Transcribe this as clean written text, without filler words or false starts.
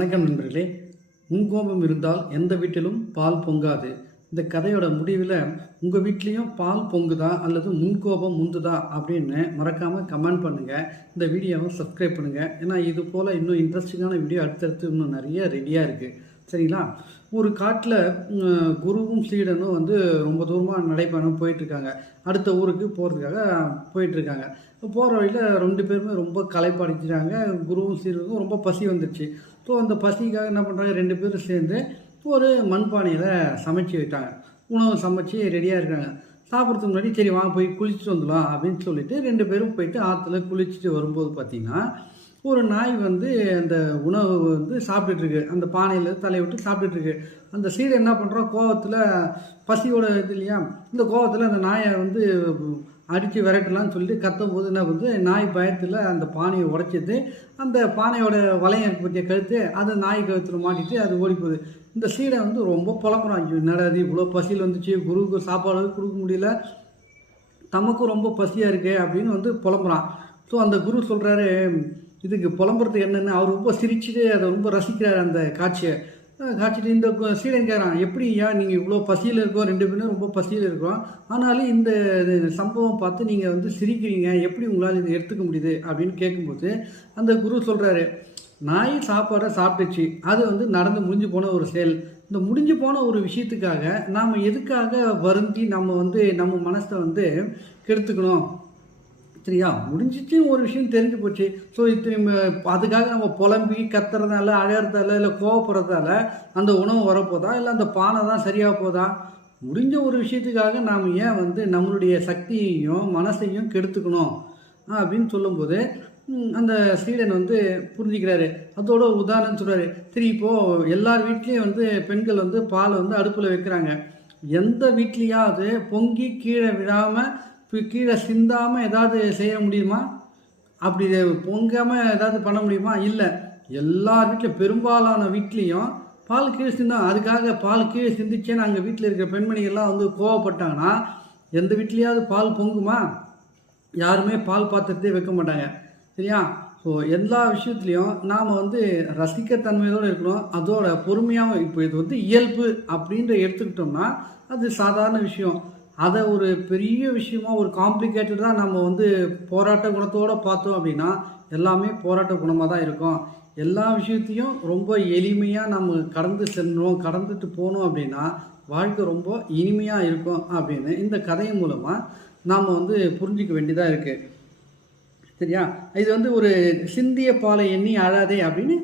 வணக்கம் நண்பர்களே. முன்கோபம் இருந்தால் எந்த வீட்டிலும் பால் பொங்காது. இந்த கதையோட முடிவில் உங்கள் வீட்லேயும் பால் பொங்குதா அல்லது முன்கோபம் முந்துதா அப்படின்னு மறக்காமல் கமெண்ட் பண்ணுங்கள். இந்த வீடியோவை சப்ஸ்கிரைப் பண்ணுங்கள். ஏன்னா இது போல் இன்னும் இன்ட்ரெஸ்டிங்கான வீடியோ அடுத்தடுத்து இன்னும் நிறைய ரெடியாக இருக்குது. சரிங்களா? ஒரு காட்டில் குருவும் சீடனும் ரொம்ப தூரமாக நடைபயணம் போயிட்டுருக்காங்க. அடுத்த ஊருக்கு போகிறதுக்காக போயிட்டுருக்காங்க. போகிற வழியில் 2 பேருமே ரொம்ப களைப்படைக்கிறாங்க. குருவும் சீடனுக்கும் ரொம்ப பசி வந்துடுச்சு. ஸோ அந்த பசிக்காக என்ன பண்ணுறாங்க, 2 பேரும் சேர்ந்து ஒரு மண்பானையில் சமைச்சு வைட்டாங்க. உணவு சமைச்சு ரெடியாக இருக்காங்க. சாப்பிட்றதுக்கு முன்னாடி சரி வாங்க போய் குளிச்சுட்டு வந்துடலாம் அப்படின்னு சொல்லிட்டு 2 பேரும் போயிட்டு ஆற்றுல குளிச்சுட்டு வரும்போது பார்த்திங்கன்னா, ஒரு நாய் அந்த உணவு சாப்பிட்டுட்ருக்கு. அந்த பானையில் தலையை விட்டு சாப்பிட்டுட்ருக்கு. அந்த சீடை என்ன பண்ணுறோம், கோவத்தில் பசியோட இது இல்லையா, இந்த கோவத்தில் அந்த நாயை அடித்து விரட்டலான்னு சொல்லிட்டு கத்தும்போது என்ன பண்ணுது, நாய் பயத்தில் அந்த பானையை உடைச்சிது. அந்த பானையோட வளையம் பற்றிய கழுத்து அது நாய் கழுத்தில் மாட்டிட்டு அது ஓடி போகுது. இந்த சீடை ரொம்ப புலம்புறான். ஐயோ என்னடா அது இவ்வளோ பசியில் வந்துச்சு, குருவுக்கு சாப்பாடு கொடுக்க முடியல, தமக்கும் ரொம்ப பசியாக இருக்குது அப்படின்னு புலம்புறான். ஸோ அந்த குரு சொல்கிறாரு, இதுக்கு புலம்புறதுக்கு என்னென்னு. அவர் ரொம்ப சிரிச்சுட்டு அதை ரொம்ப ரசிக்கிறார் அந்த காட்சியை. காட்சிட்டு இந்த சீடன் கேட்குறான், எப்படி ஐயா நீங்கள் இவ்வளோ பசியில் இருக்கோம், 2 பேரும் ரொம்ப பசியில் இருக்கிறோம், ஆனாலும் இந்த சம்பவம் பார்த்து நீங்கள் சிரிக்கிறீங்க, எப்படி உங்களால் இதை எடுத்துக்க முடியுது அப்படின்னு கேட்கும்போது அந்த குரு சொல்கிறாரு, நாய் சாப்பாடை சாப்பிட்டுச்சு, அது நடந்து முடிஞ்சு போன ஒரு செயல். இந்த முடிஞ்சு போன ஒரு விஷயத்துக்காக நாம் எதுக்காக வருந்தி நம்ம மனசை கெடுத்துக்கணும்? சரியா? முடிஞ்சிச்சு, ஒரு விஷயம் தெரிஞ்சு போச்சு. ஸோ அதுக்காக நம்ம புலம்பி கத்துறதால, அழகிறதால, இல்லை கோவப்படுறதால அந்த உணவு வரப்போதா, இல்லை அந்த பானை தான் சரியாக போதா? முடிஞ்ச ஒரு விஷயத்துக்காக நாம் ஏன் நம்மளுடைய சக்தியையும் மனசையும் கெடுத்துக்கணும் அப்படின்னு சொல்லும்போது அந்த சீடன் புரிஞ்சுக்கிறாரு. அதோட உதாரணம் சொல்கிறாரு. சரி, இப்போது எல்லார் வீட்லேயும் பெண்கள் பால் அடுப்பில் வைக்கிறாங்க. எந்த வீட்லேயாவது பொங்கி கீழே விழாமல் கீழே சிந்தாமல் ஏதாவது செய்ய முடியுமா? அப்படி பொங்காமல் ஏதாவது பண்ண முடியுமா? இல்லை. எல்லார் வீட்டில், பெரும்பாலான வீட்லேயும் பால் கீழே சிந்தோம். அதுக்காக பால் கீழே சிந்திச்சேன்னு அங்கே வீட்டில் இருக்கிற பெண்மணிகள்லாம் கோவப்பட்டாங்கன்னா எந்த வீட்லேயாவது பால் பொங்குமா? யாருமே பால் பாத்திரத்தையே வைக்க மாட்டாங்க. சரியா? ஸோ எல்லா விஷயத்துலையும் நாம் ரசிக்கத்தன்மையோடு இருக்கணும். அதோட பொறுமையாகவும். இப்போ இது இயல்பு அப்படின்ற எடுத்துக்கிட்டோம்னா அது சாதாரண விஷயம். அதை ஒரு பெரிய விஷயமா, ஒரு காம்ப்ளிகேட்டடாக நம்ம போராட்ட குணத்தோடு பார்த்தோம் அப்படின்னா எல்லாமே போராட்ட குணமாக தான் இருக்கும். எல்லா விஷயத்தையும் ரொம்ப எளிமையாக நம்ம கடந்து சென்றோம், கடந்துட்டு போனோம் அப்படின்னா வாழ்க்கை ரொம்ப இனிமையாக இருக்கும் அப்படின்னு இந்த கதையின் மூலமாக நாம் புரிஞ்சிக்க வேண்டியதாக இருக்குது. சரியா? இது ஒரு சிந்திய பாலை எண்ணி அழாதே அப்படின்னு